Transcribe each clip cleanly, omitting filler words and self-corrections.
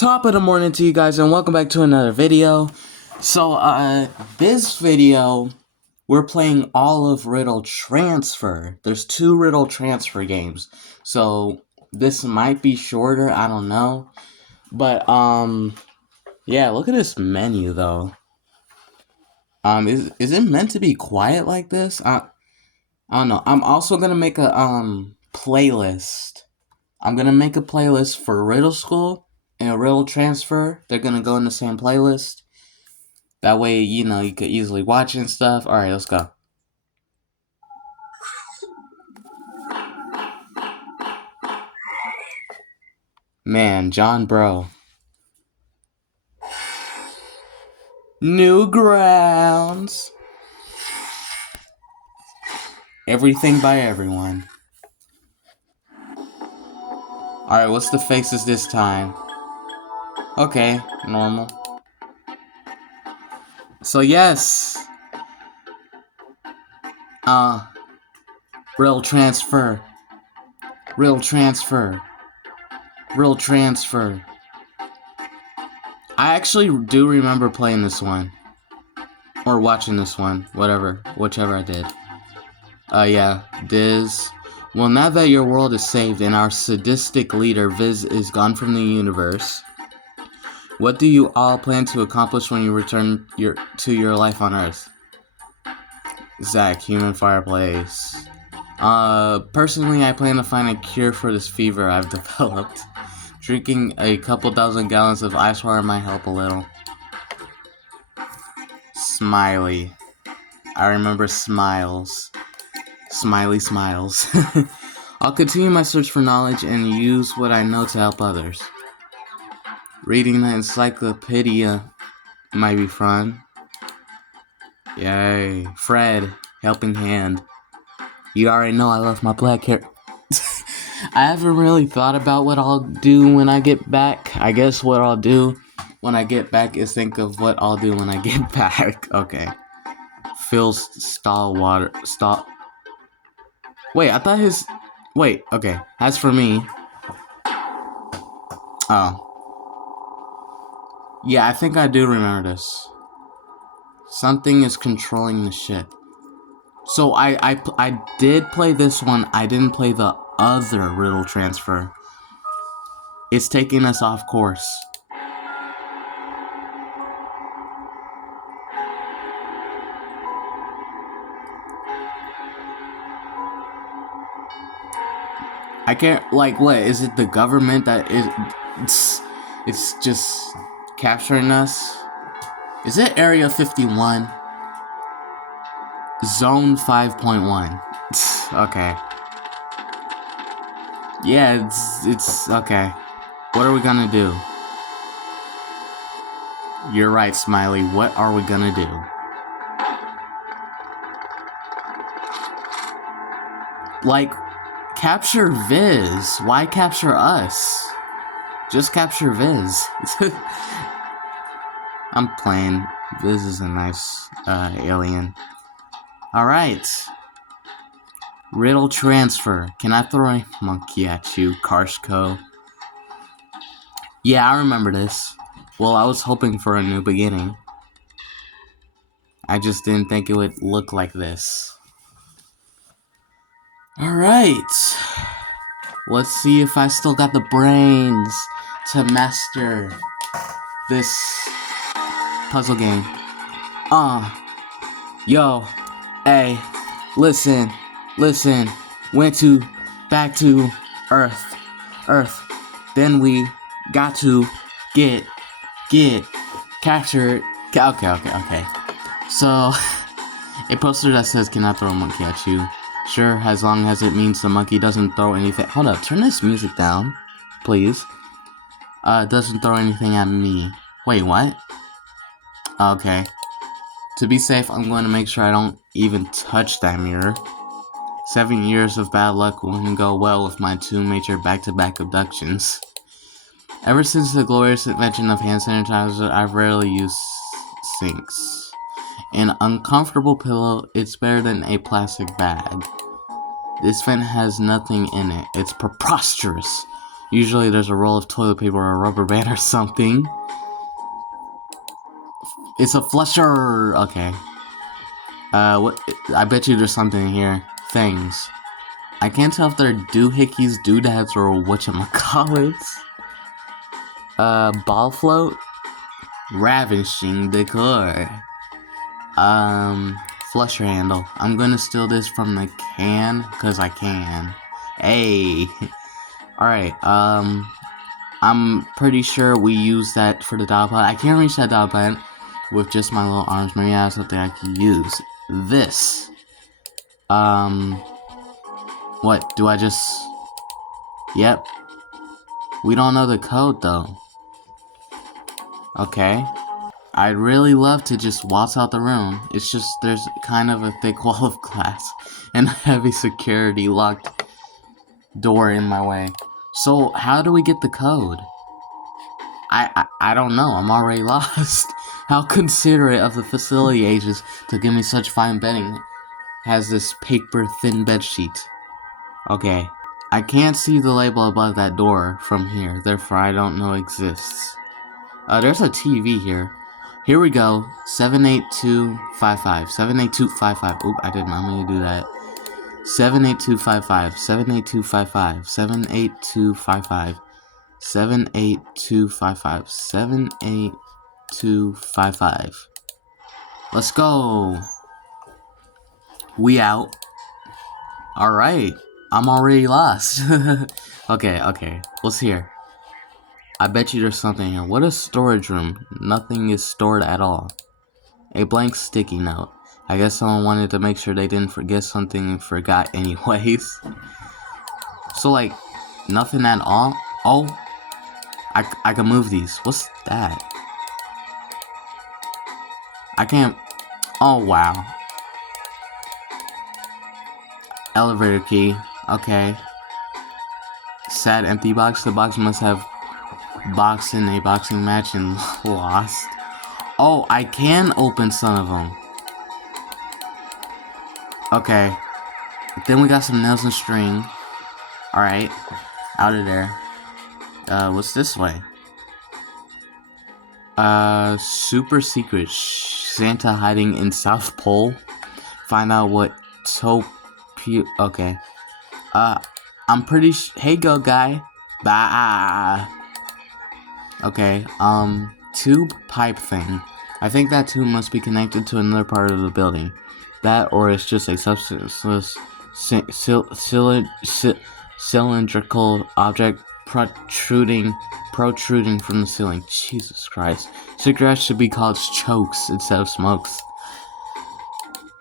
Top of the morning to you guys, and welcome back to another video. So, this video, we're playing all of Riddle Transfer. There's 2 Riddle Transfer games. So, this might be shorter, I don't know. But, yeah, look at this menu, though. Is it meant to be quiet like this? I don't know. I'm also gonna make a, playlist. I'm gonna make a playlist for Riddle School and a Riddle Transfer. They're gonna go in the same playlist. That way, you know, you could easily watch and stuff. Alright, let's go. Man, John Bro. Newgrounds. Everything by everyone. Alright, what's the faces this time? Okay, normal. So yes. Riddle Transfer. Riddle Transfer. Riddle Transfer. I actually do remember playing this one. Or watching this one. Whichever I did. Yeah. Diz. Well, now that your world is saved and our sadistic leader, Viz, is gone from the universe, what do you all plan to accomplish when you return to your life on Earth? Zach, human fireplace. Personally, I plan to find a cure for this fever I've developed. Drinking a couple dozen gallons of ice water might help a little. Smiley. I remember smiles. Smiley smiles. I'll continue my search for knowledge and use what I know to help others. Reading the encyclopedia might be fun. Yay. Fred, helping hand. You already know I love my black hair. I haven't really thought about what I'll do when I get back. I guess what I'll do when I get back is think of what I'll do when I get back. Okay. Phil's stall. Wait, I thought his... Wait, okay. As for me... Oh. Yeah, I think I do remember this. Something is controlling the ship. So I did play this one. I didn't play the other Riddle Transfer. It's taking us off course. I can't, like, what? Is it the government that it's just capturing us? Is it Area 51? Zone 5.1. Okay. Yeah, it's okay. What are we gonna do? You're right, Smiley. What are we gonna do? Like, capture Viz. Why capture us? Just capture Viz. I'm playing. Viz is a nice alien. Alright. Riddle Transfer. Can I throw a monkey at you, Karshko? Yeah, I remember this. Well, I was hoping for a new beginning. I just didn't think it would look like this. Alright. Let's see if I still got the brains to master this puzzle game. Yo, hey, listen, went back to Earth, then we got to get captured, okay, so, a poster that says, can I throw a monkey at you? Sure, as long as it means the monkey doesn't throw anything, hold up, turn this music down, please, doesn't throw anything at me, wait, what? Okay. To be safe, I'm going to make sure I don't even touch that mirror. 7 years of bad luck wouldn't go well with my 2 major back-to-back abductions. Ever since the glorious invention of hand sanitizer, I've rarely used sinks. An uncomfortable pillow, it's better than a plastic bag. This vent has nothing in it. It's preposterous. Usually there's a roll of toilet paper or a rubber band or something. It's a flusher! Okay. What? I bet you there's something in here. Things. I can't tell if they're doohickeys, doodads, or whatchamacallits. Ball float? Ravishing decor. Flusher handle. I'm gonna steal this from the can, cause I can. Hey! Alright, I'm pretty sure we use that for the dial pad. I can't reach that dial pad with just my little arms. Maybe I have something I can use. This. What? Do I just... Yep. We don't know the code, though. Okay. I'd really love to just waltz out the room. It's just there's kind of a thick wall of glass and a heavy security locked door in my way. So, how do we get the code? I don't know. I'm already lost. How considerate of the facility agents to give me such fine bedding. Has this paper-thin bedsheet. Okay. I can't see the label above that door from here, therefore I don't know exists. There's a TV here. Here we go. 78255. 78255. Oop, I did not mean to do that. 78255. 78255. 78255. 78255. 78255. Let's go. We out. Alright. I'm already lost. Okay. What's here? I bet you there's something here. What a storage room. Nothing is stored at all. A blank sticky note. I guess someone wanted to make sure they didn't forget something and forgot anyways. So like, nothing at all? Oh, I can move these. What's that? I can't. Oh, wow. Elevator key. Okay. Sad empty box. The box must have boxed in a boxing match and lost. Oh, I can open some of them. Okay. Then we got some nails and string. Alright. Out of there. What's this way? Super secret. Santa hiding in South Pole. Find out what okay. I'm pretty hey, go guy. Bye. Okay, tube pipe thing. I think that tube must be connected to another part of the building. That, or it's just a substanceless cylindrical object protruding from the ceiling. Jesus Christ. Cigarettes should be called chokes instead of smokes.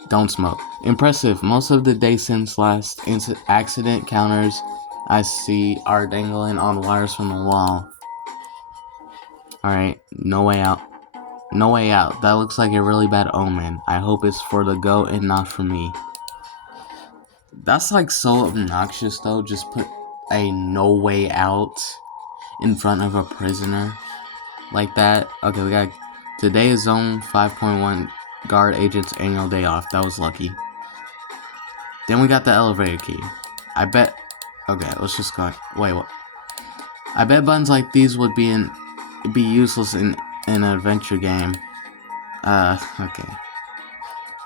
Don't smoke. Impressive. Most of the day since last accident counters I see are dangling on wires from the wall. Alright, no way out. No way out. That looks like a really bad omen. I hope it's for the goat and not for me. That's like so obnoxious though. Just put a no way out in front of a prisoner like that. Okay, we got today is zone 5.1 guard agent's annual day off. That was lucky. Then we got the elevator key. I bet. Okay, let's just go. Wait, what? I bet buttons like these would be useless in an adventure game. Okay.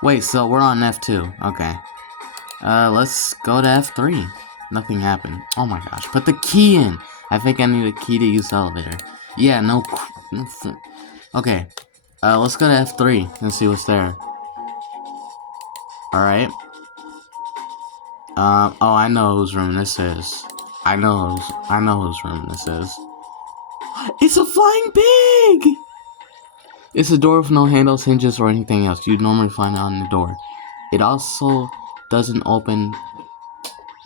Wait, so we're on F2. Okay. Let's go to F3. Nothing happened. Oh my gosh. Put the key in! I think I need a key to use the elevator. Yeah, no okay. Let's go to F3 and see what's there. Alright. Oh, I know whose room this is. I know whose room this is. It's a flying pig! It's a door with no handles, hinges, or anything else you'd normally find on the door. It also doesn't open,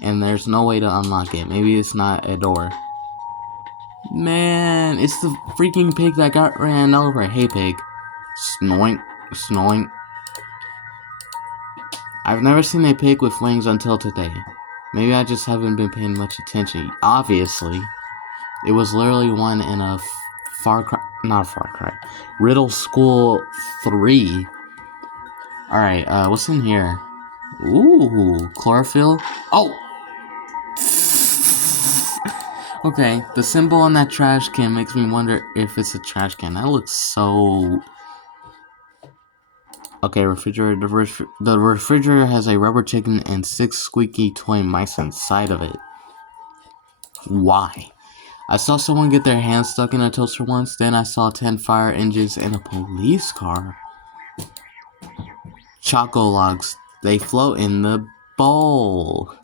and there's no way to unlock it. Maybe it's not a door. Man, it's the freaking pig that got ran over. Hey, pig. Snoink, snoink. I've never seen a pig with wings until today. Maybe I just haven't been paying much attention. Obviously. It was literally one in a Riddle School 3. Alright, what's in here? Ooh, chlorophyll. Oh! Okay, the symbol on that trash can makes me wonder if it's a trash can. That looks so... Okay, refrigerator. The refrigerator has a rubber chicken and 6 squeaky toy mice inside of it. Why? I saw someone get their hands stuck in a toaster once, then I saw 10 fire engines and a police car. Choco logs. They float in the bowl.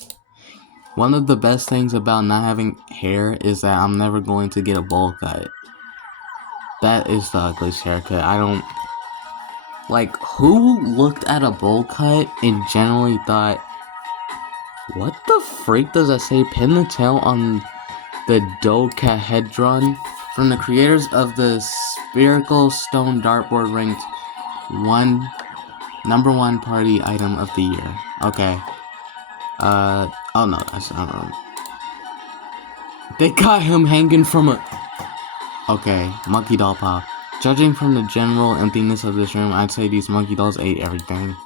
One of the best things about not having hair is that I'm never going to get a bowl cut. That is the ugliest haircut. I don't... Like, who looked at a bowl cut and generally thought, what the freak does that say? Pin the tail on the dodecahedron? From the creators of the spherical stone dartboard ranked #1 party item of the year. Okay. Oh no, that's not... They got him hanging from a... Okay, monkey doll pop. Judging from the general emptiness of this room, I'd say these monkey dolls ate everything.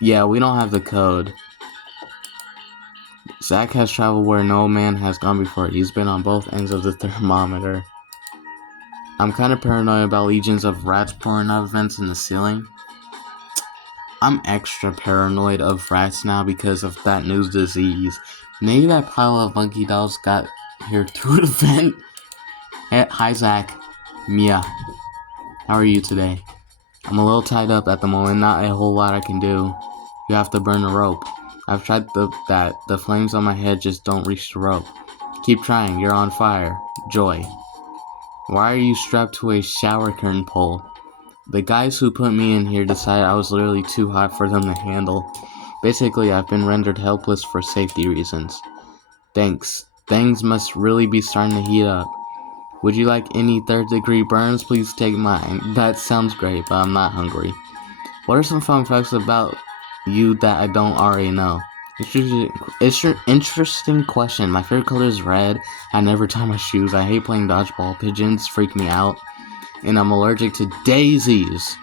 Yeah, we don't have the code. Zach has traveled where no man has gone before. He's been on both ends of the thermometer. I'm kind of paranoid about legions of rats pouring out vents in the ceiling. I'm extra paranoid of rats now because of that new disease. Maybe that pile of monkey dolls got here through the vent. Hey, hi Zach. Mia. How are you today? I'm a little tied up at the moment, not a whole lot I can do. You have to burn the rope. I've tried that. The flames on my head just don't reach the rope. Keep trying, you're on fire. Joy. Why are you strapped to a shower curtain pole? The guys who put me in here decided I was literally too hot for them to handle. Basically, I've been rendered helpless for safety reasons. Thanks. Things must really be starting to heat up. Would you like any third-degree burns? Please take mine. That sounds great, but I'm not hungry. What are some fun facts about you that I don't already know? Interesting question. My favorite color is red. I never tie my shoes. I hate playing dodgeball. Pigeons freak me out. And I'm allergic to daisies.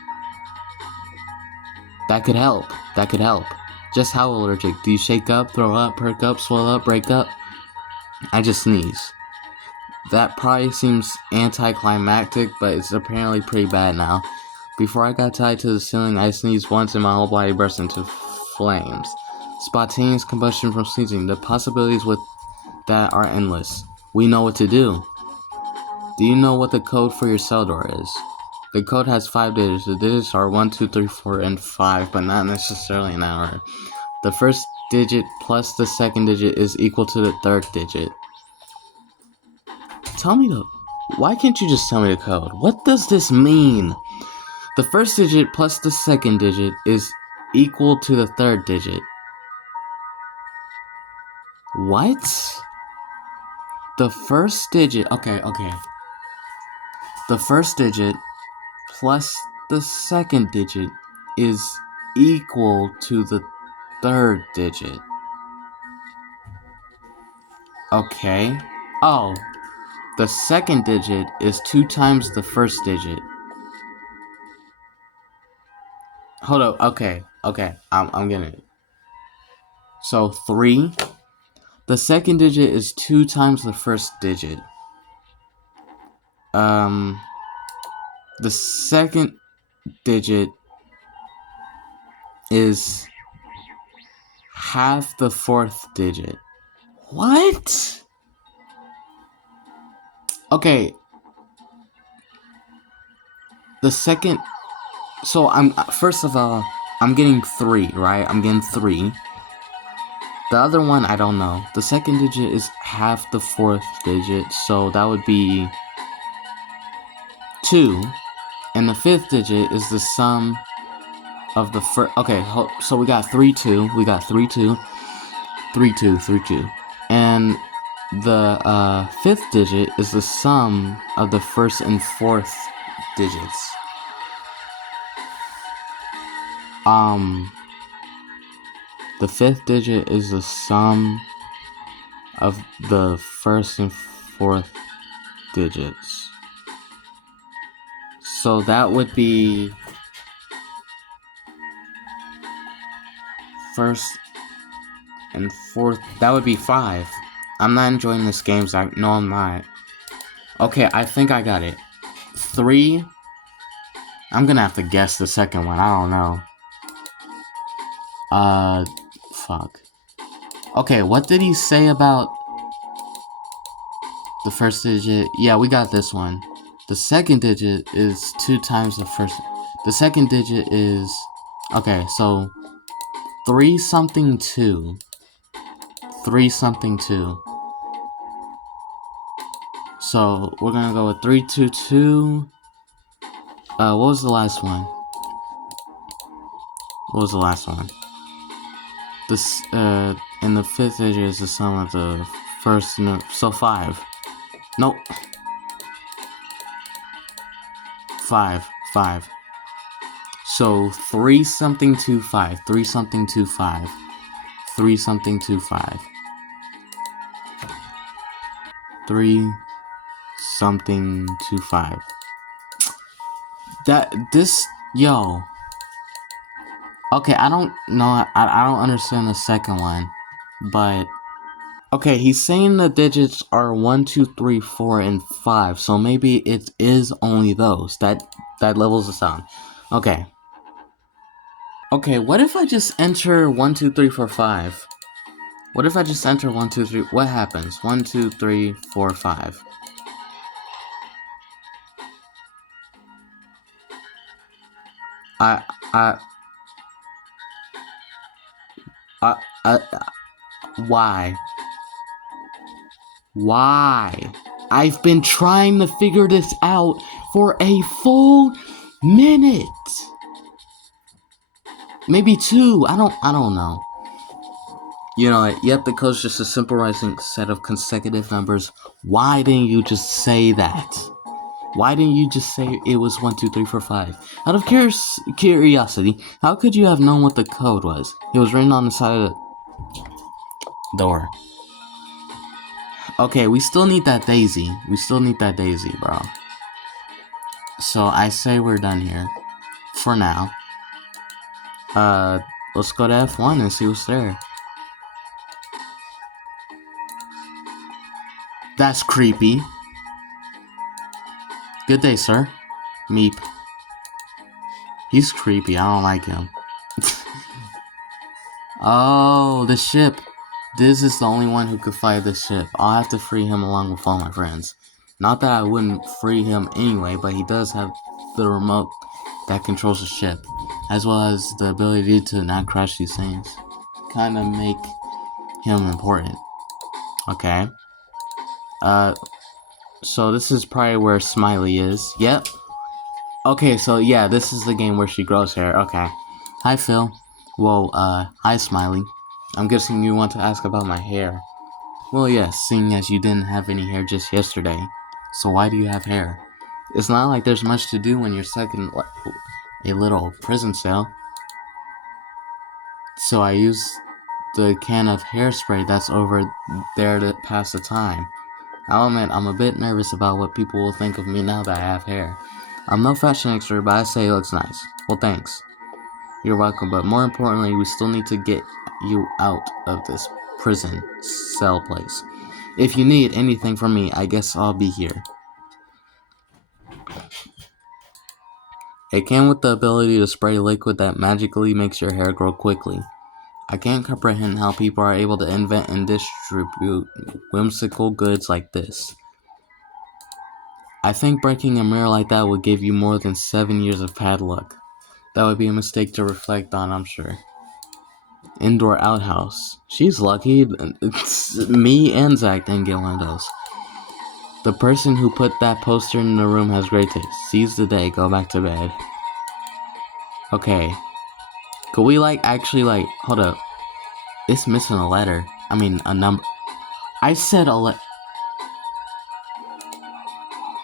That could help. That could help. Just how allergic? Do you shake up, throw up, perk up, swell up, break up? I just sneeze. That probably seems anticlimactic, but it's apparently pretty bad now. Before I got tied to the ceiling, I sneezed once and my whole body burst into flames. Spontaneous combustion from sneezing. The possibilities with that are endless. We know what to do. Do you know what the code for your cell door is? The code has 5 digits. The digits are 1, 2, 3, 4, and 5, but not necessarily in that order. The first digit plus the second digit is equal to the third digit. Tell me the... Why can't you just tell me the code? What does this mean? The first digit plus the second digit is equal to the third digit. What? The first digit... Okay. The first digit plus the second digit is equal to the third digit. Okay. Oh. The second digit is 2 times the first digit. Hold up. Okay. I'm getting it. So 3. The second digit is 2 times the first digit. The second digit is half the fourth digit. What? Okay. The second... So first of all, I'm getting 3, right? I'm getting 3. The other one, I don't know. The second digit is half the fourth digit, so that would be 2. And the fifth digit is the sum of the first... Okay, so we got 3, 2. We got 3, 2. 3, 2, 3, 2. And the fifth digit is the sum of the first and fourth digits. The fifth digit is the sum of the first and fourth digits. So that would be first and 4. That would be 5. I'm not enjoying this game, Zach. No, I'm not. Okay, I think I got it. 3. I'm gonna have to guess the second one. I don't know. Fuck. Okay, what did he say about the first digit? Yeah, we got this one. The second digit is 2 times the first. The second digit is... Okay, so 3 something 2. 3 something 2. So we're gonna go with 322. What was the last one? What was the last one? This, and the 5th digit is the sum of the first, so 5. Nope. 5. So 3 something 25. 3 something 25. 3 something 25. 3 something 25. Yo. Okay, I don't know, I don't understand the second one, but... Okay, he's saying the digits are 1, 2, 3, 4, and 5, so maybe it is only those. That levels us out. Okay. Okay, what if I just enter 1, 2, 3, 4, 5? What if I just enter 1, 2, 3? What happens? 1, 2, 3, 4, 5. Why? Why? I've been trying to figure this out for a full minute. Maybe 2. I don't know. You know, yet the code's just a simple rising set of consecutive numbers. Why didn't you just say that? Why didn't you just say it was 1, 2, 3, 4, 5? Out of curiosity, how could you have known what the code was? It was written on the side of the door. Okay, we still need that daisy. We still need that daisy, bro. So I say we're done here. For now. Let's go to F1 and see what's there. That's creepy. Good day, sir. Meep. He's creepy. I don't like him. Oh, the ship. This is the only one who could fly the ship. I'll have to free him along with all my friends. Not that I wouldn't free him anyway, but he does have the remote that controls the ship, as well as the ability to not crash these things. Kinda make him important. Okay. So this is probably where Smiley is. Yep. Okay, so yeah, this is the game where she grows hair. Okay. Hi, Phil. Whoa, hi, Smiley. I'm guessing you want to ask about my hair. Well, yes, seeing as you didn't have any hair just yesterday. So why do you have hair? It's not like there's much to do when you're stuck in a little prison cell. So I use the can of hairspray that's over there to pass the time. I'll admit, I'm a bit nervous about what people will think of me now that I have hair. I'm no fashion expert, but I say it looks nice. Well, thanks. You're welcome, but more importantly, we still need to get you out of this prison cell place. If you need anything from me, I guess I'll be here. A can with the ability to spray liquid that magically makes your hair grow quickly. I can't comprehend how people are able to invent and distribute whimsical goods like this. I think breaking a mirror like that would give you more than 7 years of bad luck. That would be a mistake to reflect on, I'm sure. Indoor outhouse. She's lucky. Me and Zach didn't get one of those. The person who put that poster in the room has great taste. Seize the day, go back to bed. Okay. Could we actually hold up. It's missing a letter. I mean, a number. I said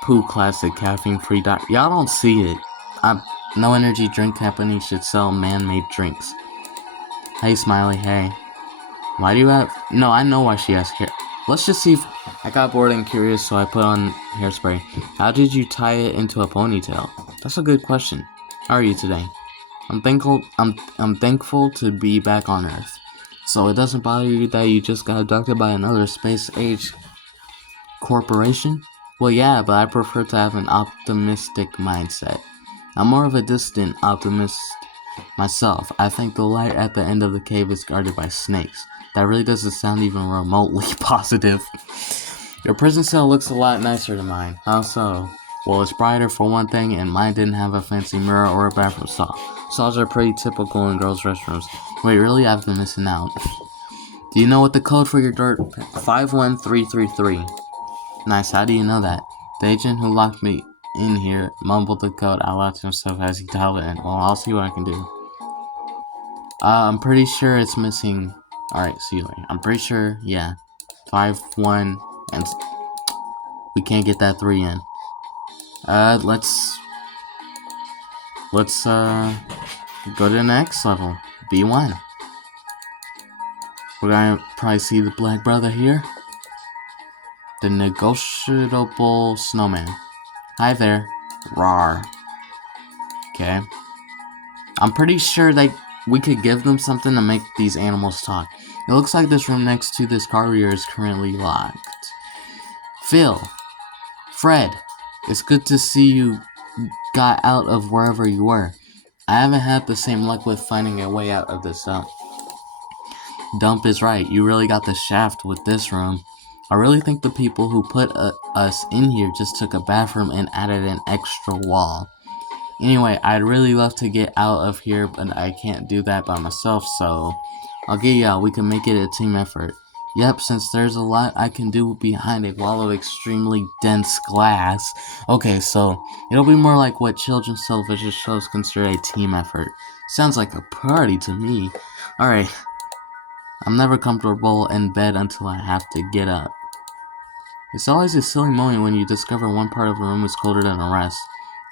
Pooh Classic caffeine-free Y'all don't see it. No energy drink company should sell man-made drinks. Hey, Smiley, hey. Why do you have... No, I know why she has hair. Let's just see if... I got bored and curious, so I put on hairspray. How did you tie it into a ponytail? That's a good question. How are you today? I'm thankful to be back on Earth. So it doesn't bother you that you just got abducted by another space-age corporation? Well, yeah, but I prefer to have an optimistic mindset. I'm more of a distant optimist myself. I think the light at the end of the cave is guarded by snakes. That really doesn't sound even remotely positive. Your prison cell looks a lot nicer than mine. How so? Well, it's brighter for one thing, and mine didn't have a fancy mirror or a bathroom stall. Stalls are pretty typical in girls' restrooms. Wait, really? I've been missing out. Do you know what the code for your door? 51333. Nice, how do you know that? The agent who locked me in here mumbled the code out loud to himself as he dialed it in. Well, I'll see what I can do. I'm pretty sure it's missing. Alright, see you later. I'm pretty sure, yeah. 5, 1, and we can't get that 3 in. Let's go to the next level. B1. We're gonna probably see the Black Brother here. The negotiable snowman. Hi there. Rawr. Okay. I'm pretty sure that we could give them something to make these animals talk. It looks like this room next to this corridor is currently locked. Phil. Fred. It's good to see you got out of wherever you were. I haven't had the same luck with finding a way out of this dump. Dump is right. You really got the shaft with this room. I really think the people who put us in here just took a bathroom and added an extra wall. Anyway, I'd really love to get out of here, but I can't do that by myself, so I'll get you out. We can make it a team effort. Yep, since there's a lot I can do behind a wall of extremely dense glass. Okay, so it'll be more like what children's television shows consider a team effort. Sounds like a party to me. Alright, I'm never comfortable in bed until I have to get up. It's always a silly moment when you discover one part of a room is colder than the rest,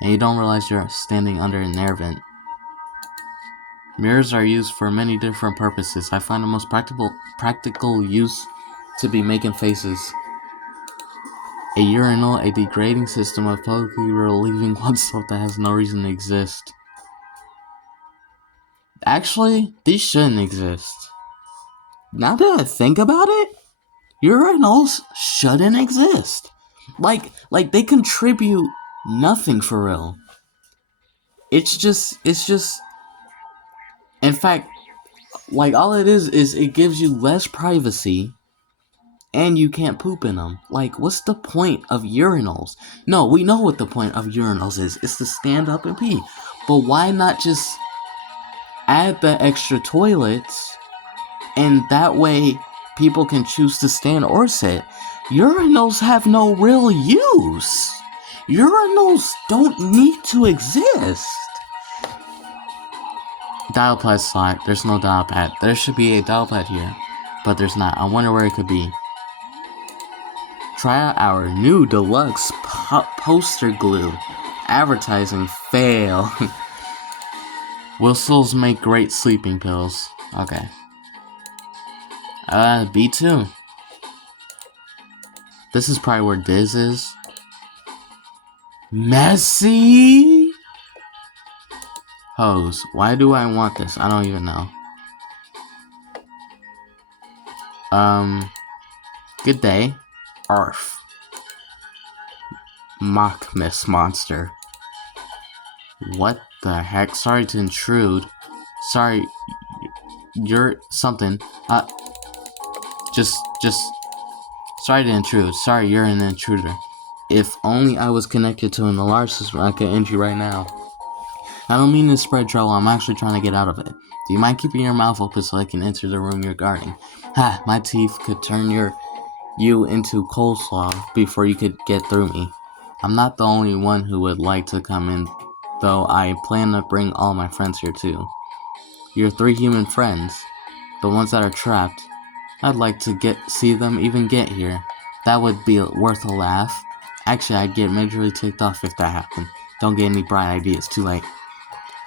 and you don't realize you're standing under an air vent. Mirrors are used for many different purposes. I find the most practical use to be making faces. A urinal, a degrading system of publicly relieving oneself that has no reason to exist. Actually, these shouldn't exist. Now that I think about it, urinals shouldn't exist. Like they contribute nothing for real. It's just in fact, like, all it is it gives you less privacy, and you can't poop in them. Like, what's the point of urinals? No, we know what the point of urinals is. It's to stand up and pee. But why not just add the extra toilets, and that way people can choose to stand or sit? Urinals have no real use. Urinals don't need to exist. Dial pad slot. There's no dial pad. There should be a dial pad here, but there's not. I wonder where it could be. Try out our new deluxe poster glue. Advertising fail. Whistles make great sleeping pills. Okay. B2. This is probably where Diz is. Messy? Hose. Why do I want this? I don't even know. Good day. Arf. Mock Miss Monster. What the heck? Sorry to intrude. Sorry. You're something. Just. Sorry to intrude. Sorry, you're an intruder. If only I was connected to an alarm system, I could end you right now. I don't mean to spread trouble, I'm actually trying to get out of it. Do you mind keeping your mouth open so I can enter the room you're guarding? Ha, my teeth could turn you into coleslaw before you could get through me. I'm not the only one who would like to come in, though I plan to bring all my friends here too. Your 3 human friends, the ones that are trapped. I'd like to see them even get here. That would be worth a laugh. Actually, I'd get majorly ticked off if that happened. Don't get any bright ideas, too late.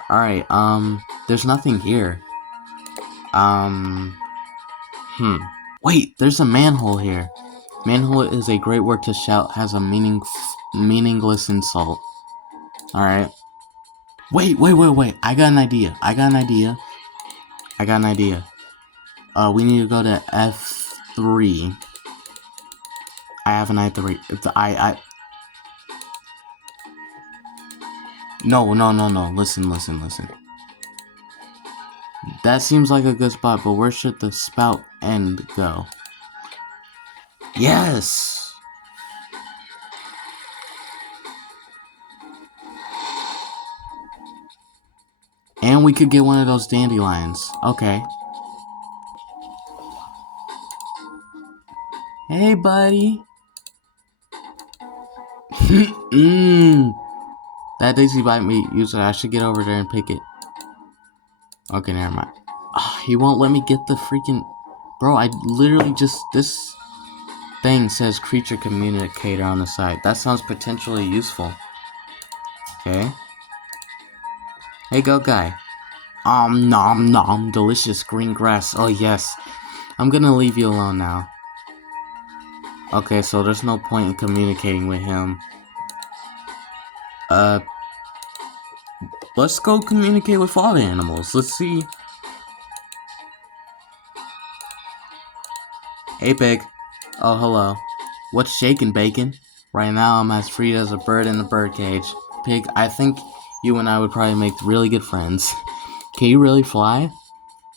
Alright, there's nothing here. Wait, there's a manhole here. Manhole is a great word to shout, has a meaningless insult. Alright. Wait. I got an idea. We need to go to F3. I have an I3. No. Listen. That seems like a good spot, but where should the spout end go? Yes! And we could get one of those dandelions. Okay. Hey, buddy. That daisy bite me. Usually I should get over there and pick it. Okay, never mind. He won't let me get the freaking... Bro, I literally just... This thing says creature communicator on the side. That sounds potentially useful. Okay. Hey, go guy. Nom nom. Delicious green grass. Oh, yes. I'm gonna leave you alone now. Okay, so there's no point in communicating with him. Let's go communicate with all the animals. Let's see. Hey, pig. Oh, hello. What's shaking, bacon? Right now, I'm as free as a bird in a birdcage. Pig, I think you and I would probably make really good friends. Can you really fly?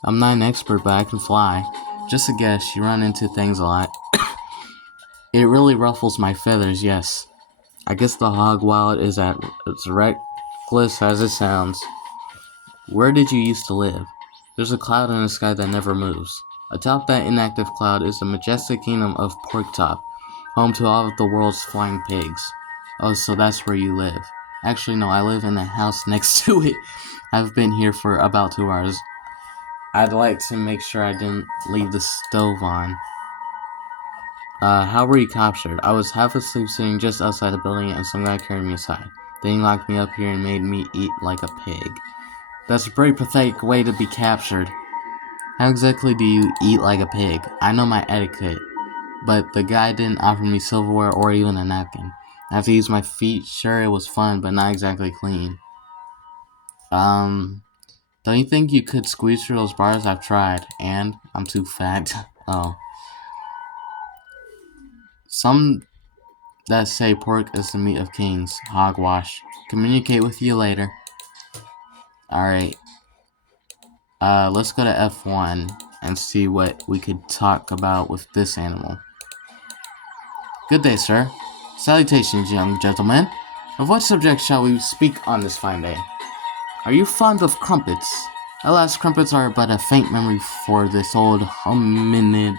I'm not an expert, but I can fly. Just a guess, you run into things a lot. It really ruffles my feathers, yes. I guess the hog wallet is as reckless as it sounds. Where did you used to live? There's a cloud in the sky that never moves. Atop that inactive cloud is the majestic kingdom of Porktop, home to all of the world's flying pigs. Oh, so that's where you live. Actually, no, I live in the house next to it. I've been here for about 2 hours. I'd like to make sure I didn't leave the stove on. How were you captured? I was half asleep sitting just outside the building and some guy carried me aside. Then he locked me up here and made me eat like a pig. That's a pretty pathetic way to be captured. How exactly do you eat like a pig? I know my etiquette, but the guy didn't offer me silverware or even a napkin. I have to use my feet. Sure, it was fun, but not exactly clean. Don't you think you could squeeze through those bars? I've tried, and I'm too fat. Oh. Some that say pork is the meat of kings. Hogwash. Communicate with you later. Alright. Let's go to F1 and see what we could talk about with this animal. Good day, sir. Salutations, young gentlemen. Of what subject shall we speak on this fine day? Are you fond of crumpets? Alas, crumpets are but a faint memory for this old hominid.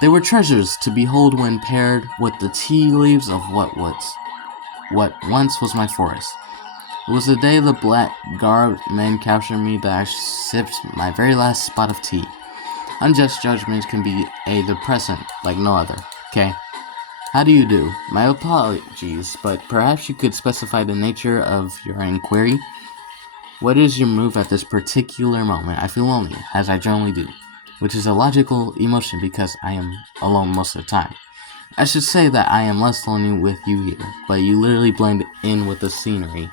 They were treasures to behold when paired with the tea leaves of what once was my forest. It was the day the black-garbed men captured me that I sipped my very last spot of tea. Unjust judgments can be a depressant like no other. Okay. How do you do? My apologies, but perhaps you could specify the nature of your inquiry? What is your move at this particular moment? I feel lonely, as I generally do, which is a logical emotion because I am alone most of the time. I should say that I am less lonely with you here, but you literally blend in with the scenery.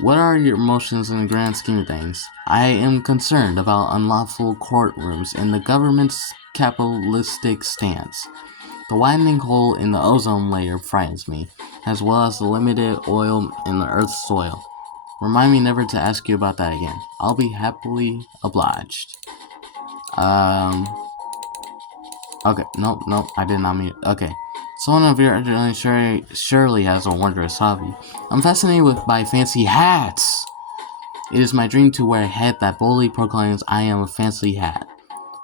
What are your emotions in the grand scheme of things? I am concerned about unlawful courtrooms and the government's capitalistic stance. The widening hole in the ozone layer frightens me, as well as the limited oil in the Earth's soil. Remind me never to ask you about that again. I'll be happily obliged. Okay, nope, I did not mean it. Okay. Someone of your generation surely has a wondrous hobby. I'm fascinated by fancy hats! It is my dream to wear a hat that boldly proclaims I am a fancy hat.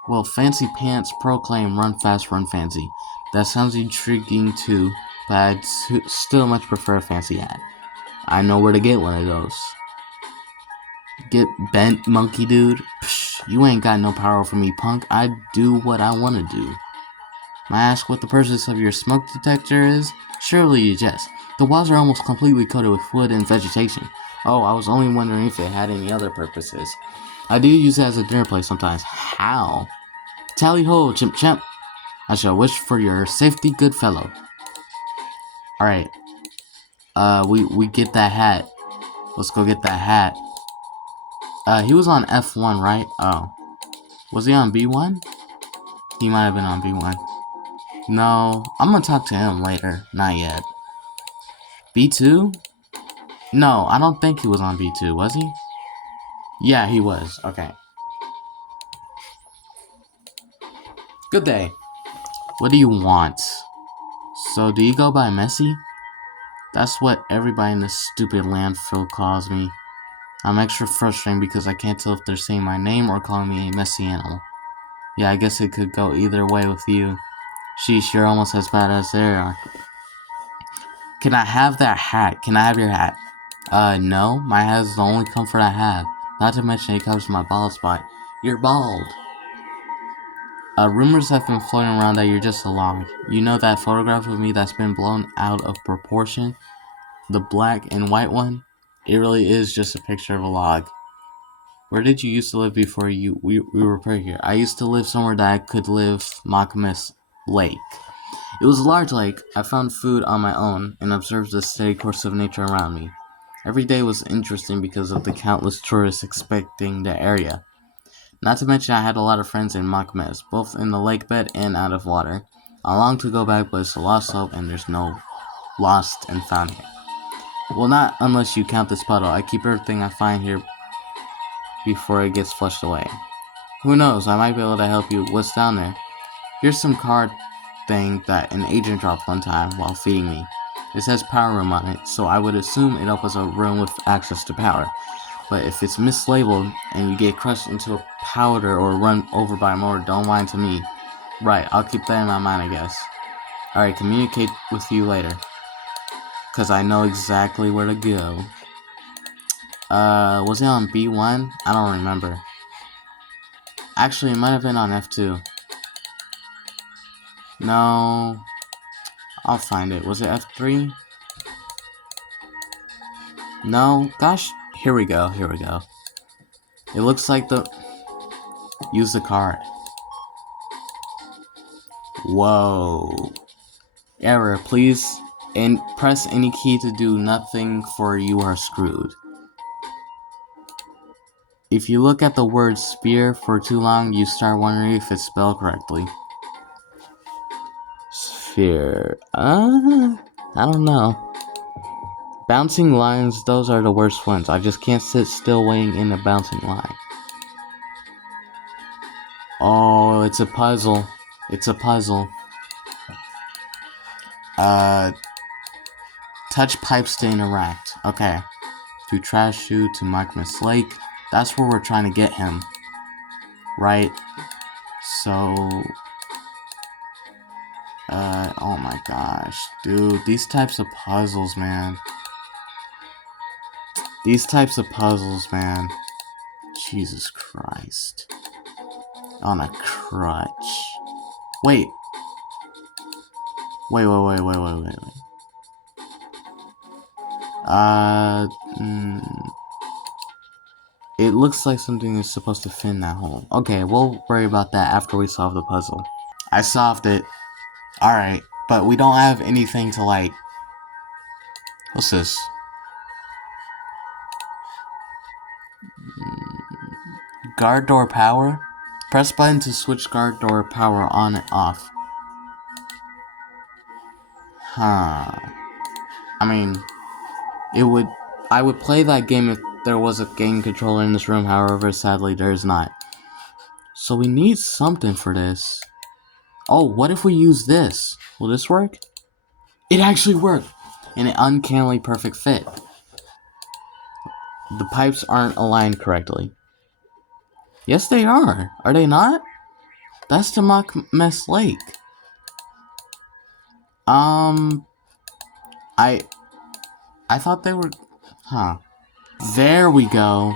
Well, fancy pants proclaim run fast, run fancy. That sounds intriguing too, but I'd still much prefer a fancy hat. I know where to get one of those. Get bent, monkey dude? Psh, you ain't got no power over me, punk. I do what I want to do. May I ask what the purpose of your smoke detector is? Surely you jest. The walls are almost completely coated with wood and vegetation. Oh, I was only wondering if it had any other purposes. I do use it as a dinner plate sometimes. How? Tally ho, chimp champ. I shall wish for your safety, good fellow. Alright. We get that hat. Let's go get that hat. He was on F1, right? Oh. Was he on B1? He might have been on B1. No, I'm gonna talk to him later. Not yet. B2? No, I don't think he was on B2, was he? Yeah, he was. Okay. Good day. What do you want? So, do you go by Messi? That's what everybody in this stupid landfill calls me. I'm extra frustrating because I can't tell if they're saying my name or calling me a messy animal. Yeah, I guess it could go either way with you. Sheesh, you're almost as bad as they are. Can I have that hat? Can I have your hat? No. My hat is the only comfort I have. Not to mention it covers my bald spot. You're bald. Rumors have been floating around that you're just a log. You know that photograph of me that's been blown out of proportion? The black and white one? It really is just a picture of a log. Where did you used to live before we were put here? I used to live somewhere that I could live Makamis Lake. It was a large lake. I found food on my own and observed the steady course of nature around me. Every day was interesting because of the countless tourists expecting the area. Not to mention I had a lot of friends in Makames, both in the lake bed and out of water. I long to go back, but it's a lost hope and there's no lost and found here. Well, not unless you count this puddle. I keep everything I find here before it gets flushed away. Who knows, I might be able to help you. What's down there? Here's some card thing that an agent dropped one time while feeding me. It says power room on it, so I would assume it opens a room with access to power. But if it's mislabeled and you get crushed into a powder or run over by a motor, don't lie to me. Right, I'll keep that in my mind, I guess. Alright, communicate with you later. Cause I know exactly where to go. Was it on B1? I don't remember. Actually, it might have been on F2. No. I'll find it. Was it F3? No. Gosh. Here we go. Here we go. It looks like the... Use the card. Whoa. Error. Please and press any key to do nothing, for you are screwed. If you look at the word spear for too long, you start wondering if it's spelled correctly. Sphere. I don't know. Bouncing lines, those are the worst ones. I just can't sit still waiting in a bouncing line. Oh, it's a puzzle. It's a puzzle. Touch pipes to interact. Okay. To trash chute to Magmus Lake. That's where we're trying to get him. Right? So... oh my gosh. Dude, these types of puzzles, man. These types of puzzles, man. Jesus Christ. On a crutch. Wait. Wait. It looks like something is supposed to fit in that hole. Okay, we'll worry about that after we solve the puzzle. I solved it. Alright, but we don't have anything to like... What's this? Guard door power? Press button to switch guard door power on and off. Huh. I mean, I would play that game if there was a game controller in this room, however, sadly, there is not. So we need something for this. Oh, what if we use this? Will this work? It actually worked! In an uncannily perfect fit. The pipes aren't aligned correctly. Yes, they are. Are they not? That's the Mock Mess Lake. I thought they were... Huh. There we go.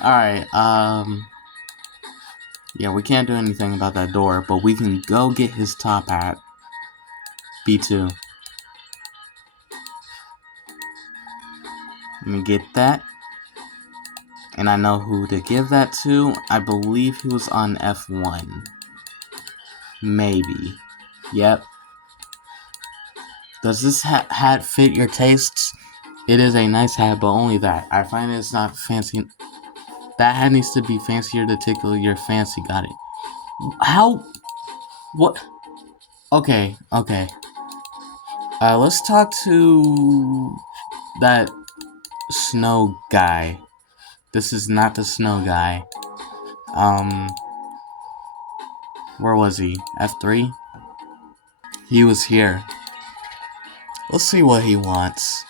Alright, yeah, we can't do anything about that door, but we can go get his top hat. B2. Let me get that. And I know who to give that to. I believe he was on F1. Maybe. Yep. Does this hat fit your tastes? It is a nice hat, but only that. I find it's not fancy. That hat needs to be fancier to tickle your fancy. Got it. How? What? Okay. Let's talk to that snow guy. This is not the snow guy. Where was he? F3? He was here. Let's see what he wants.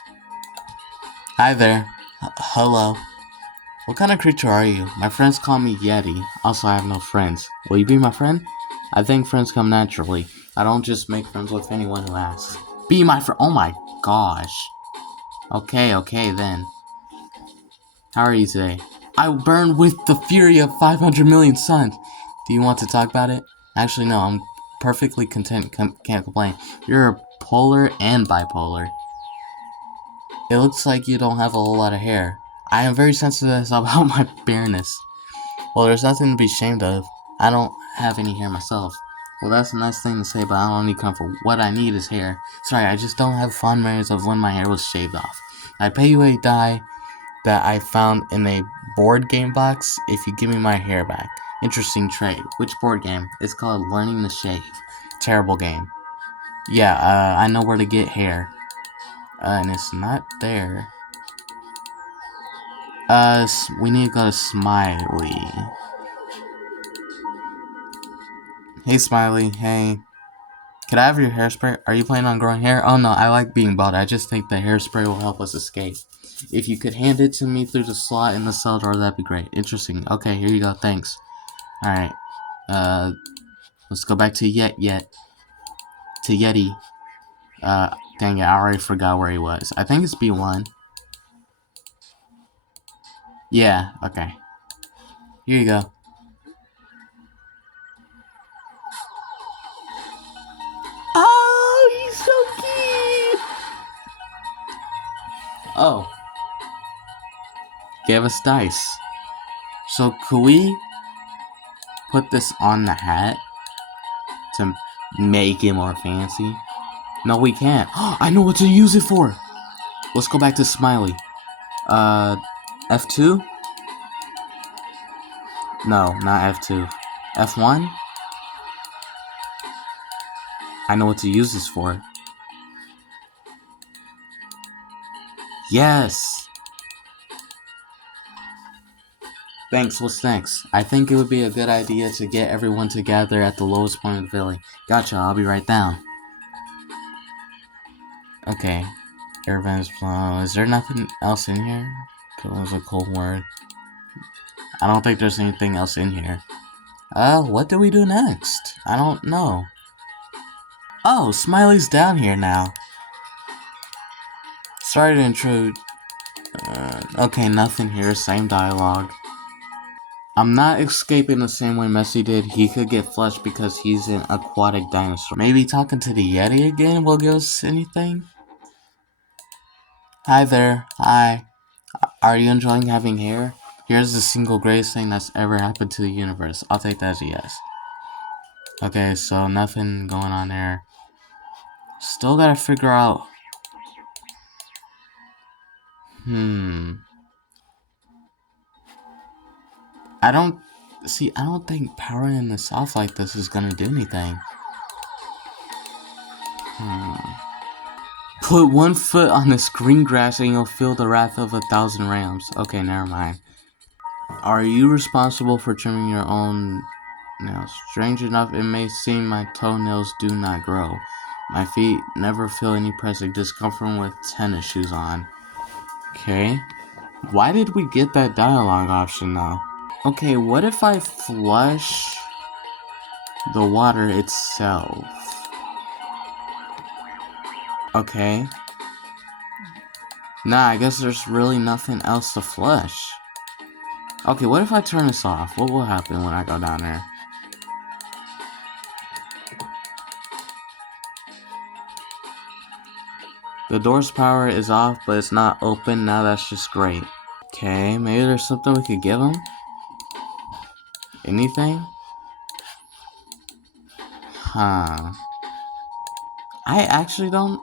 Hi there. Hello. What kind of creature are you? My friends call me Yeti. Also, I have no friends. Will you be my friend? I think friends come naturally. I don't just make friends with anyone who asks. Be my friend. Oh my gosh. Okay then. How are you today? I burn with the fury of 500 million suns. Do you want to talk about it? Actually, no. I'm perfectly content. Can't complain. You're polar and bipolar. It looks like you don't have a whole lot of hair. I am very sensitive about my bareness. Well, there's nothing to be ashamed of. I don't have any hair myself. Well, that's a nice thing to say, but I don't need comfort. What I need is hair. Sorry, I just don't have fond memories of when my hair was shaved off. I'd pay you a dye that I found in a board game box if you give me my hair back. Interesting trade. Which board game? It's called Learning to Shave. Terrible game. Yeah, I know where to get hair. And it's not there. We need to go to Smiley. Hey, Smiley. Hey. Could I have your hairspray? Are you planning on growing hair? Oh no, I like being bald. I just think the hairspray will help us escape. If you could hand it to me through the slot in the cell door, that'd be great. Interesting. Okay, here you go. Thanks. Alright. Let's go back to Yeti. Dang it, I already forgot where he was. I think it's B1. Yeah, okay. Here you go. Oh, he's so cute! Oh. Gave us dice. So, could we put this on the hat to make it more fancy? No, we can't. I know what to use it for! Let's go back to Smiley. F2? No, not F2. F1? I know what to use this for. Yes! Thanks, what's next? I think it would be a good idea to get everyone together at the lowest point of the valley. Gotcha, I'll be right down. Okay. Air vents, is there nothing else in here? That was a cold word. I don't think there's anything else in here. What do we do next? I don't know. Oh, Smiley's down here now. Sorry to intrude. Okay, nothing here, same dialogue. I'm not escaping the same way Messi did. He could get flushed because he's an aquatic dinosaur. Maybe talking to the Yeti again will give us anything? Hi there. Hi. Are you enjoying having hair? Here's the single greatest thing that's ever happened to the universe. I'll take that as a yes. Okay, so nothing going on there. Still gotta figure out... I don't think powering this off like this is gonna do anything. Put one foot on this green grass and you'll feel the wrath of 1,000 rams. Okay, never mind. Are you responsible for trimming your own nails? Strange enough, it may seem my toenails do not grow. My feet never feel any pressing discomfort with tennis shoes on. Okay. Why did we get that dialogue option now? Okay, what if I flush the water itself? Okay. Nah, I guess there's really nothing else to flush. Okay, what if I turn this off? What will happen when I go down there? The door's power is off, but it's not open. Now that's just great. Okay, maybe there's something we could give him? Anything? Huh. I actually don't...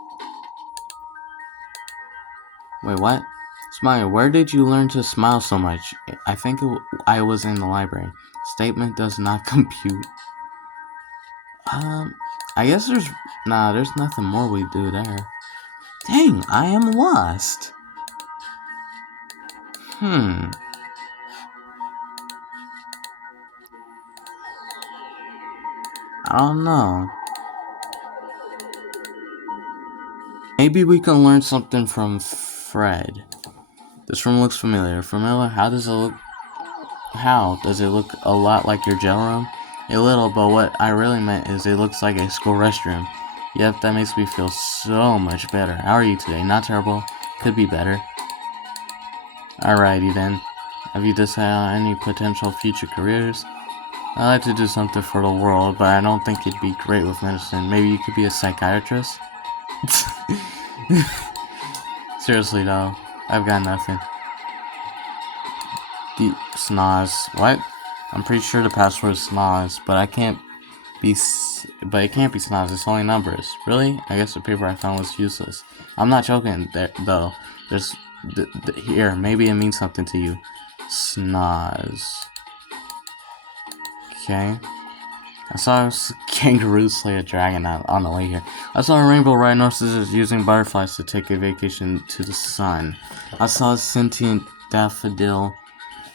Wait, what? Smile, where did you learn to smile so much? I think I was in the library. Statement does not compute. I guess there's... Nah, there's nothing more we do there. Dang, I am lost. I don't know. Maybe we can learn something from Fred. This room looks familiar. Familiar? How does it look? How? Does it look a lot like your jail room? A little, but what I really meant is it looks like a school restroom. Yep, that makes me feel so much better. How are you today? Not terrible. Could be better. Alrighty then. Have you decided on any potential future careers? I'd like to do something for the world, but I don't think it'd be great with medicine. Maybe you could be a psychiatrist? Seriously though, I've got nothing. Deep snaz. What? I'm pretty sure the password is snaz, but it can't be snaz. It's only numbers. Really? I guess the paper I found was useless. I'm not joking though. There's here. Maybe it means something to you. Snaz. Okay. I saw a kangaroo slay a dragon on the way here. I saw a rainbow rhinoceros using butterflies to take a vacation to the sun. I saw a sentient daffodil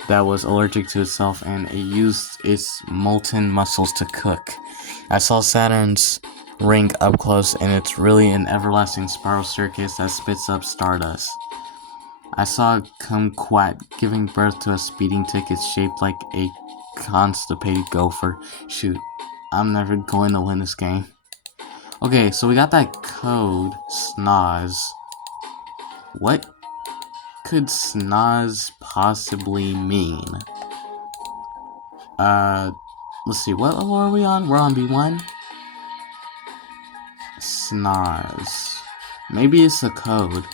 that was allergic to itself and it used its molten muscles to cook. I saw Saturn's ring up close and it's really an everlasting spiral staircase that spits up stardust. I saw a kumquat giving birth to a speeding ticket shaped like a constipated gopher. Shoot, I'm never going to win this game. Okay, so we got that code, snaz. What could snaz possibly mean? Let's see, what level are we on? We're on B1? Snaz. Maybe it's a code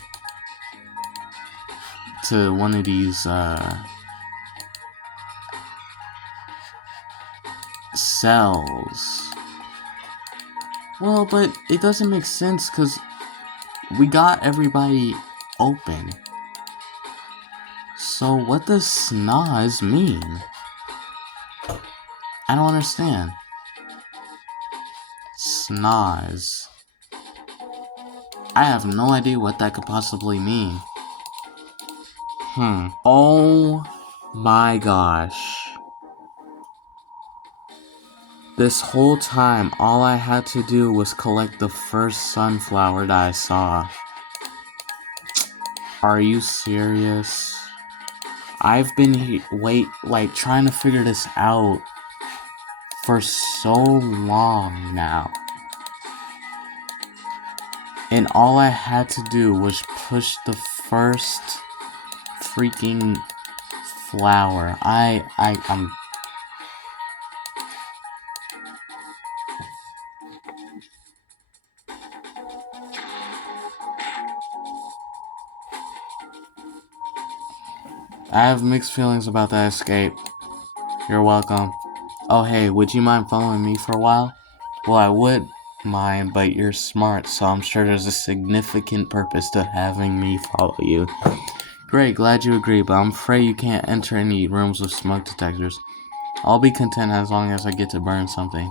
to one of these, cells. Well, but it doesn't make sense because we got everybody open. So what does snaz mean? I don't understand. Snaz. I have no idea what that could possibly mean. Oh my gosh. This whole time, all I had to do was collect the first sunflower that I saw. Are you serious? I've been trying to figure this out for so long now. And all I had to do was push the first freaking flower. I'm I have mixed feelings about that escape. You're welcome. Oh hey, would you mind following me for a while? Well, I would mind, but you're smart, so I'm sure there's a significant purpose to having me follow you. Great, glad you agree, but I'm afraid you can't enter any rooms with smoke detectors. I'll be content as long as I get to burn something.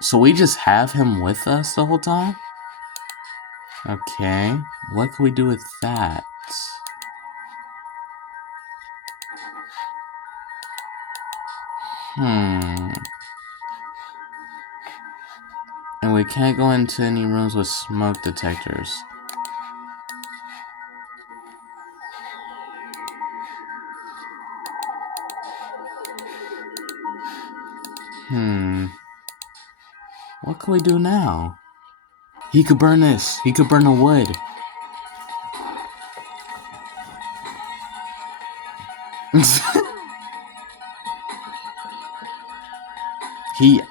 So we just have him with us the whole time? Okay, what can we do with that? And we can't go into any rooms with smoke detectors. What can we do now? He could burn this. He could burn the wood. He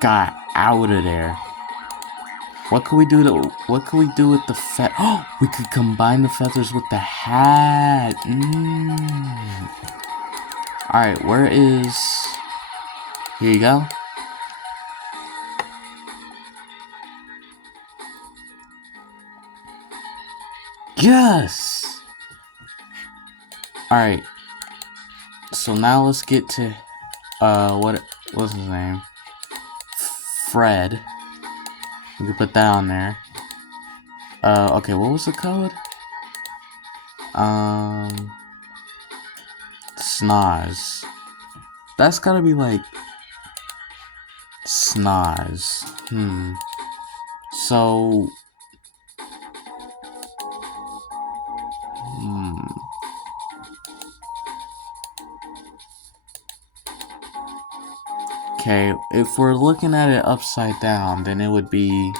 got out of there. What could we do with the Oh, we could combine the feathers with the hat. Alright, where is... Here you go. Yes! Alright. So now let's get to... what's his name? Fred. We can put that on there. Okay, what was the code? Snoz. That's gotta be like... Snoz. So... Okay, if we're looking at it upside down, then it would be...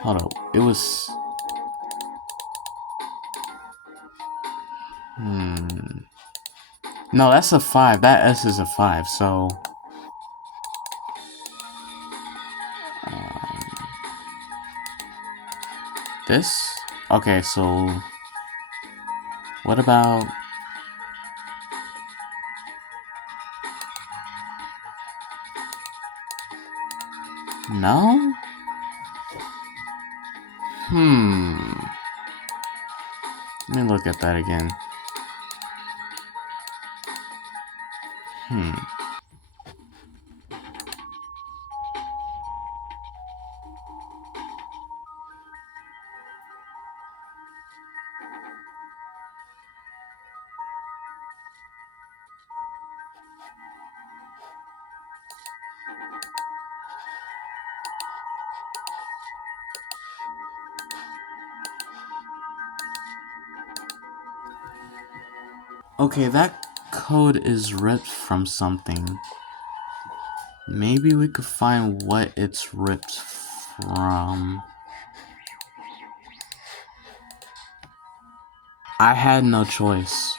Hold up, it was... No, that's a 5. That S is a 5, so... This? Okay, so... What about... No? Let me look at that again. Okay, that code is ripped from something. Maybe we could find what it's ripped from. I had no choice.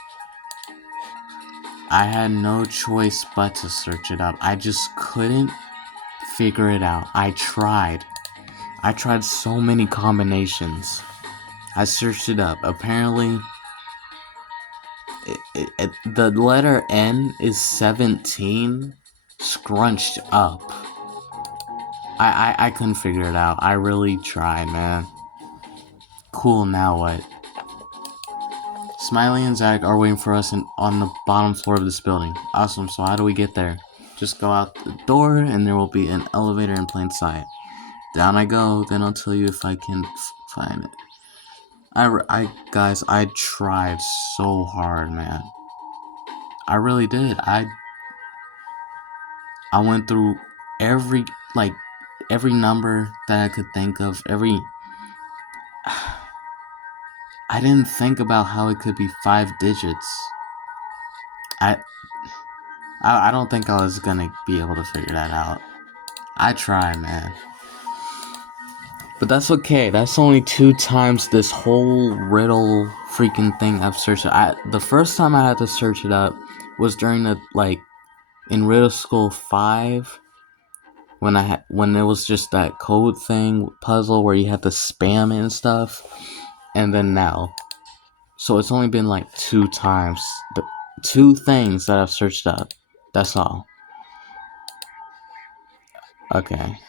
I had no choice but to search it up. I just couldn't figure it out. I tried. I tried so many combinations. I searched it up. Apparently, the letter N is 17 scrunched up. I couldn't figure it out. I really tried, man. Cool, now what? Smiley and Zach are waiting for us on the bottom floor of this building. Awesome, so how do we get there? Just go out the door and there will be an elevator in plain sight. Down I go, then I'll tell you if I can find it. Guys, I tried so hard, man. I really did. I went through every number that I could think of. I didn't think about how it could be 5 digits. I don't think I was gonna be able to figure that out. I tried, man. But that's okay. That's only 2 times this whole riddle freaking thing I've searched. The first time I had to search it up was during in Riddle School 5 when it was just that code thing puzzle where you had to spam it and stuff, and then now. So it's only been 2 times. The 2 things that I've searched up. That's all. Okay.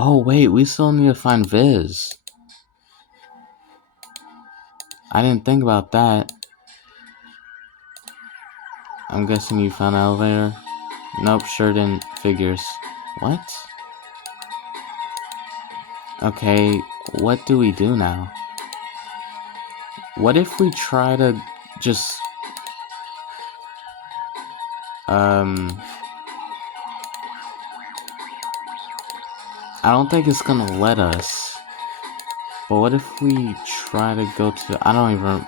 Oh wait, we still need to find Viz. I didn't think about that. I'm guessing you found an elevator? Nope, sure didn't. Figures. What? Okay, what do we do now? What if we try to just... I don't think it's gonna let us. But what if we try to go to... I don't even...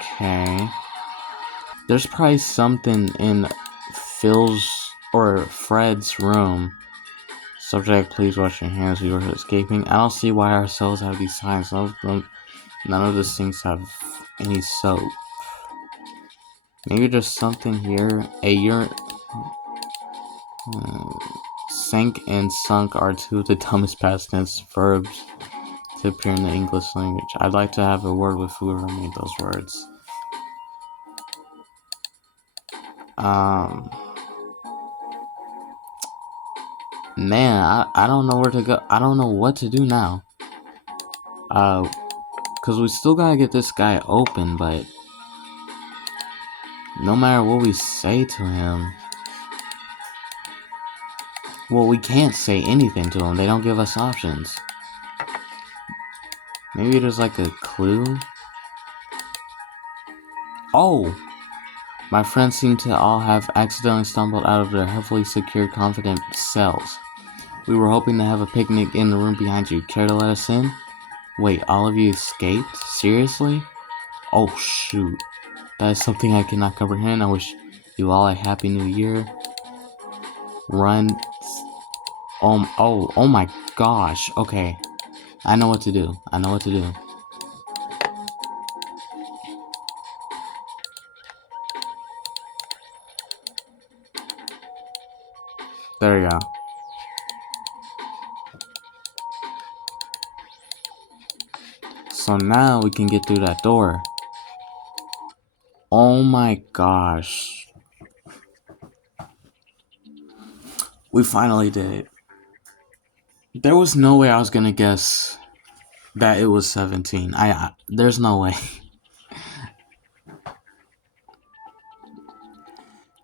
Okay. There's probably something in Phil's or Fred's room. Subject, please wash your hands. We were escaping. I don't see why our cells have these signs. None of the sinks have any soap. Maybe there's something here. Sank and sunk are two of the dumbest past tense verbs to appear in the English language. I'd like to have a word with whoever made those words. Man, I don't know where to go. I don't know what to do now. Cause we still gotta get this guy open, but no matter what we say to him, well, we can't say anything to him. They don't give us options. Maybe there's like a clue. Oh! My friends seem to all have accidentally stumbled out of their heavily secured, confident cells. We were hoping to have a picnic in the room behind you. Care to let us in? Wait, all of you escaped? Seriously? Oh, shoot. That is something I cannot comprehend. I wish you all a happy new year. Run. Oh my gosh. Okay. I know what to do. There we go. So now we can get through that door. Oh my gosh. We finally did it. There was no way I was gonna guess that it was 17. There's no way.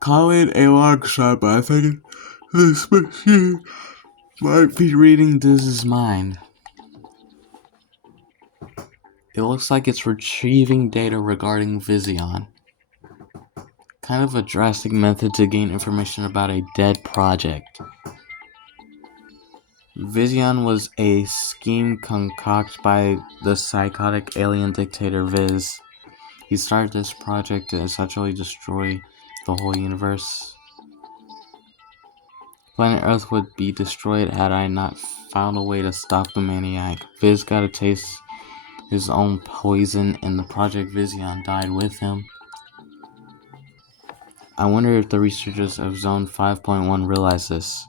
Call it a long shot, but I think this machine might be reading Diz's mind. It looks like it's retrieving data regarding Vision. Kind of a drastic method to gain information about a dead project. Vision was a scheme concocted by the psychotic alien dictator Viz. He started this project to essentially destroy the whole universe. Planet Earth would be destroyed had I not found a way to stop the maniac. Viz got to taste his own poison, and the Project Vision died with him. I wonder if the researchers of Zone 5.1 realize this.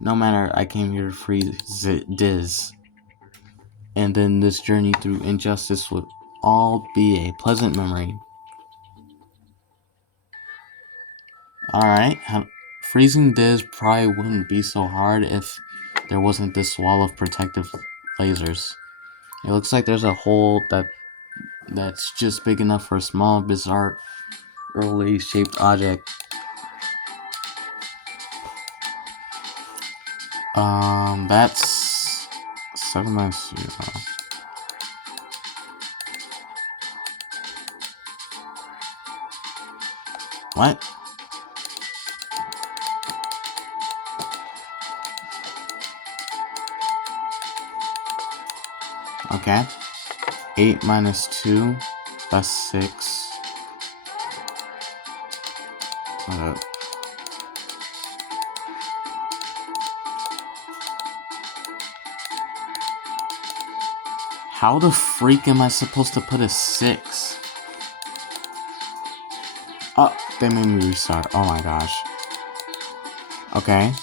No matter, I came here to free Diz. And then this journey through injustice would all be a pleasant memory. Alright, freezing Diz probably wouldn't be so hard if there wasn't this wall of protective lasers. It looks like there's a hole that's just big enough for a small, bizarre, early shaped object. That's 7 minus 0. What? Okay. 8 minus 2. That's 6. How the freak am I supposed to put a 6? Oh, they made me restart. Oh my gosh. Okay.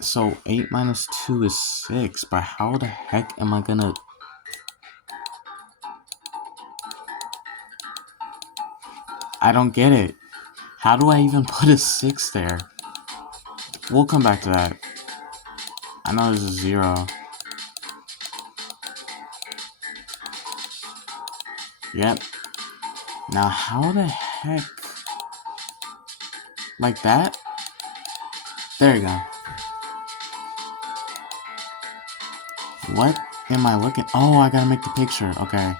So 8 minus 2 is 6, but how the heck am I gonna... I don't get it. How do I even put a 6 there? We'll come back to that. I know there's a 0. Yep. Now how the heck... Like that? There you go. What am I looking... Oh, I gotta make the picture. Okay.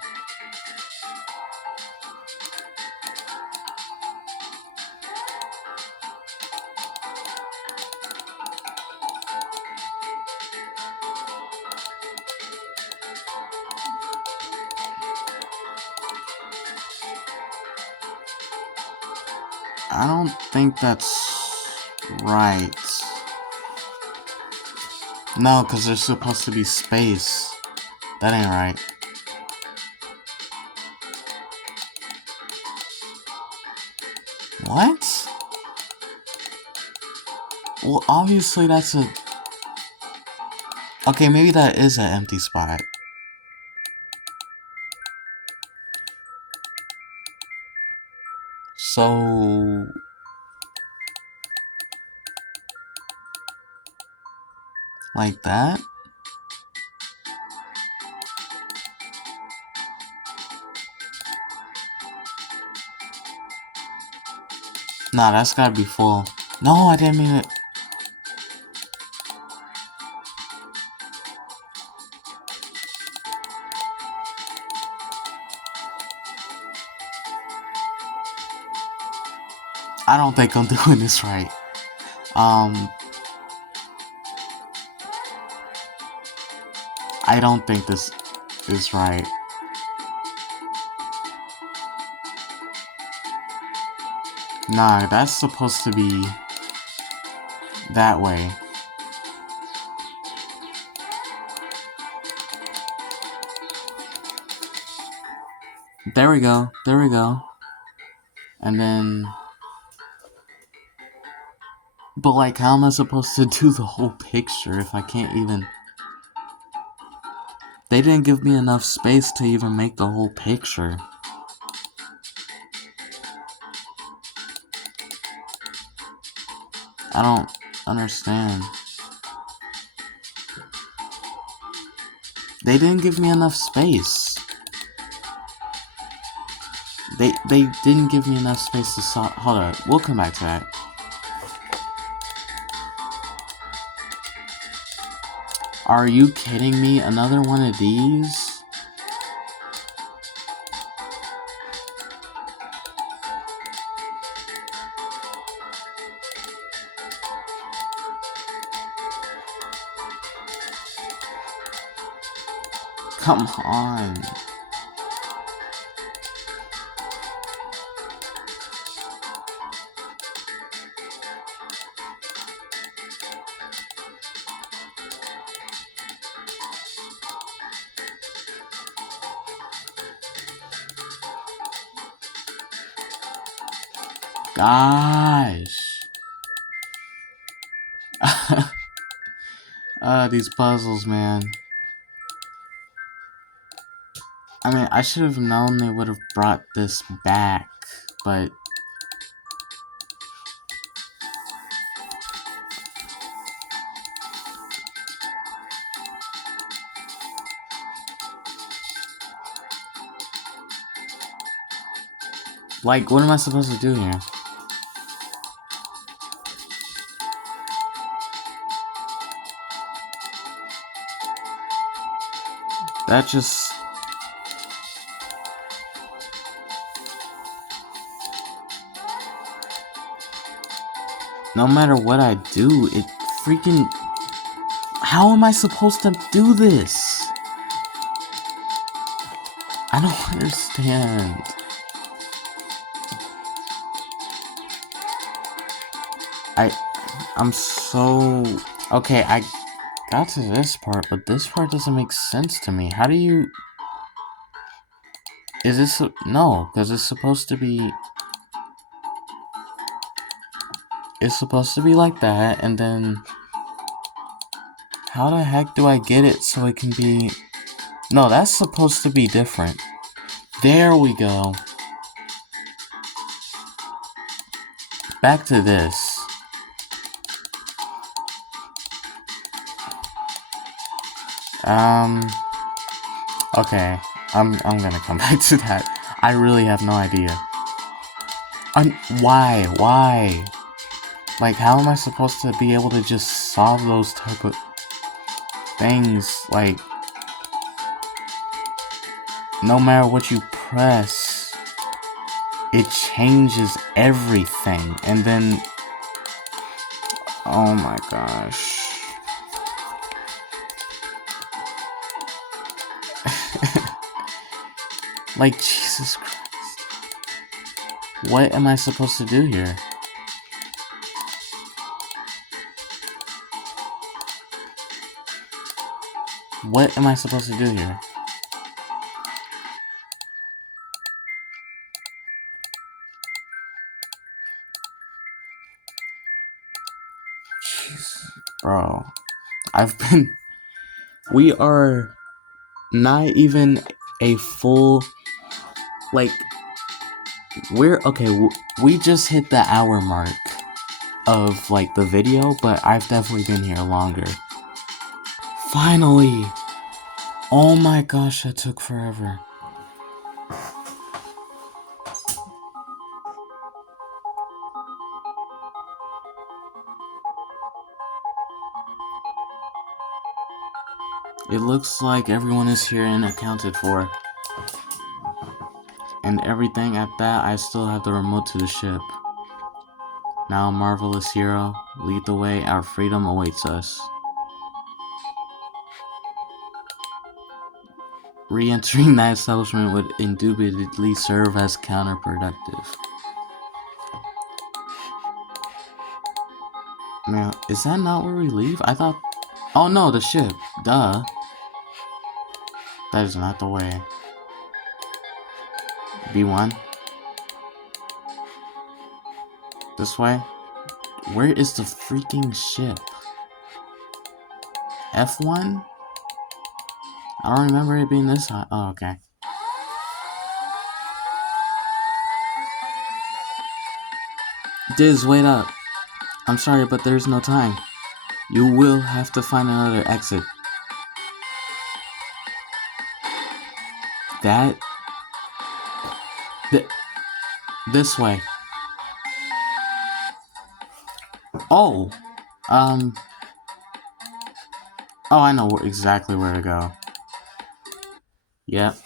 I don't think that's right. No, because there's supposed to be space. That ain't right. What? Well, obviously that's a... Okay, maybe that is an empty spot. So... Like that? Nah, that's gotta be full. No, I didn't mean it. I don't think I'm doing this right. I don't think this is right. Nah, that's supposed to be that way. There we go. There we go. And then... But like, how am I supposed to do the whole picture if I can't even... They didn't give me enough space to even make the whole picture. I don't understand. They didn't give me enough space. They didn't give me enough space to solve. Hold on, we'll come back to that. Are you kidding me? Another one of these? Come on. Gosh. These puzzles, man. I mean, I should have known they would have brought this back, but... Like, what am I supposed to do here? That just... No matter what I do, it freaking... How am I supposed to do this? I don't understand. I'm so... Okay, I got to this part, but this part doesn't make sense to me. How do you... Is this... No, because it's supposed to be... It's supposed to be like that, and then... How the heck do I get it so it can be... No, that's supposed to be different. There we go. Back to this. Okay. I'm gonna come back to that. I really have no idea. Why? Why? Like, how am I supposed to be able to just solve those type of things? Like, no matter what you press, it changes everything. And then, oh my gosh. Like, Jesus Christ. What am I supposed to do here? What am I supposed to do here? Bro, we are not even a full, like, we just hit the hour mark of, like, the video, but I've definitely been here longer. Finally! Oh my gosh, that took forever. It looks like everyone is here and accounted for. And everything at that, I still have the remote to the ship. Now, marvelous hero, lead the way, our freedom awaits us. Re-entering that establishment would indubitably serve as counterproductive. Now, is that not where we leave? I thought... Oh no, the ship. Duh. That is not the way. B1. This way? Where is the freaking ship? F1? I don't remember it being this high. Oh, okay. Diz, wait up. I'm sorry, but there's no time. You will have to find another exit. This way. Oh! Oh, I know exactly where to go. Yep.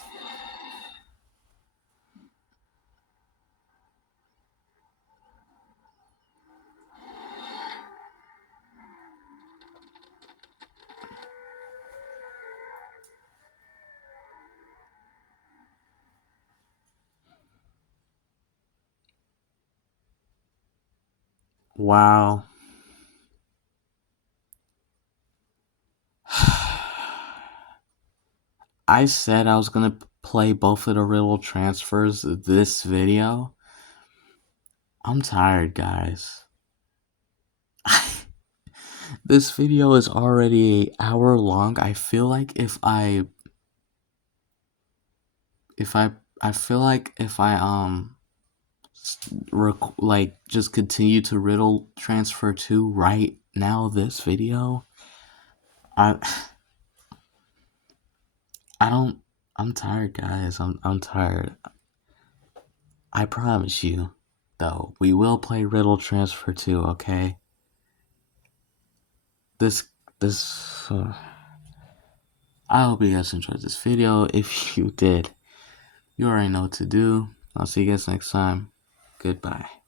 Wow. I said I was gonna play both of the Riddle transfers this video. I'm tired, guys. This video is already an hour long. I feel like if I like just continue to Riddle transfer 2 right now this video, I'm tired, guys. I'm tired. I promise you, though, we will play Riddle transfer 2, okay? I hope you guys enjoyed this video. If you did, you already know what to do. I'll see you guys next time. Goodbye.